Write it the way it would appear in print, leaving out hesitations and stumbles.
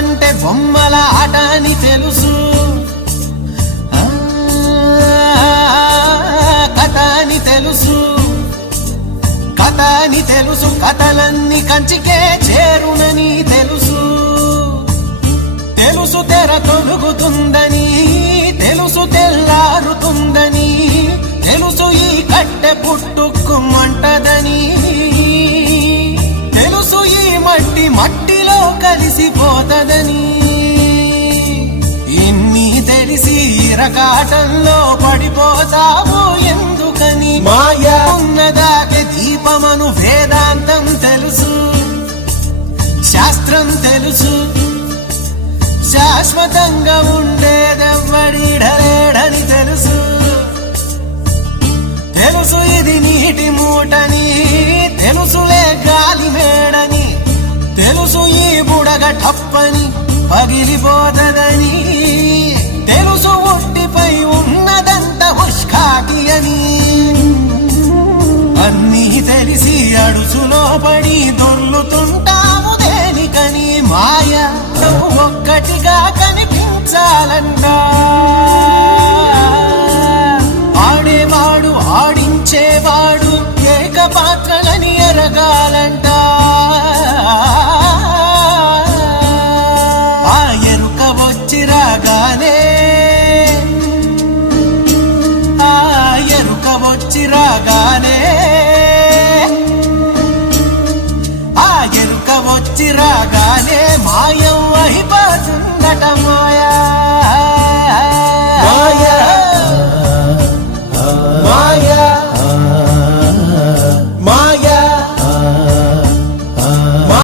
బతుకంటే బొమ్మల ఆట అని తెలుసు, కథ అని తెలుసు, కథ అని తెలుసు, కథలన్నీ కంచికే చేరునని తెలుసు, తెలుసు తెర తొలుగుతుందని, తెలుసు తెల్లారుతుందని, తెలుసు ఈ కట్టె పుట్టుకుమంటదని, తెలుసు ఈ మట్టి మట్టిలో కలిసిపోతదని, ఇన్ని తెలిసి ఇరకాటంలో పడిపోతావు ఎందుకని? మాయా ఉన్నదాకే దీపమను వేదాంతం తెలుసు, శాస్త్రం తెలుసు, శాశ్వతంగా ఉండేదెవ్వడిడలేడని తెలుసు, తెలుసు ఇది నీటి మూటని, తెలుసులే గాలి మేడని, తెలుసు ఈ బుడగ టప్పని పగిలిపోతదని, తెలుసు ఒట్టిపై ఉన్నదంత హుష్కాకి అని, అన్నీ తెలిసి అడుసులో పడి దొర్లుతుంటావు దేనికని? మాయ ఒక్కటిగా కనిపించాలంట, ఆడేవాడు ఆడించేవాడు ఏక పాత్రలని ఎరగాలంట,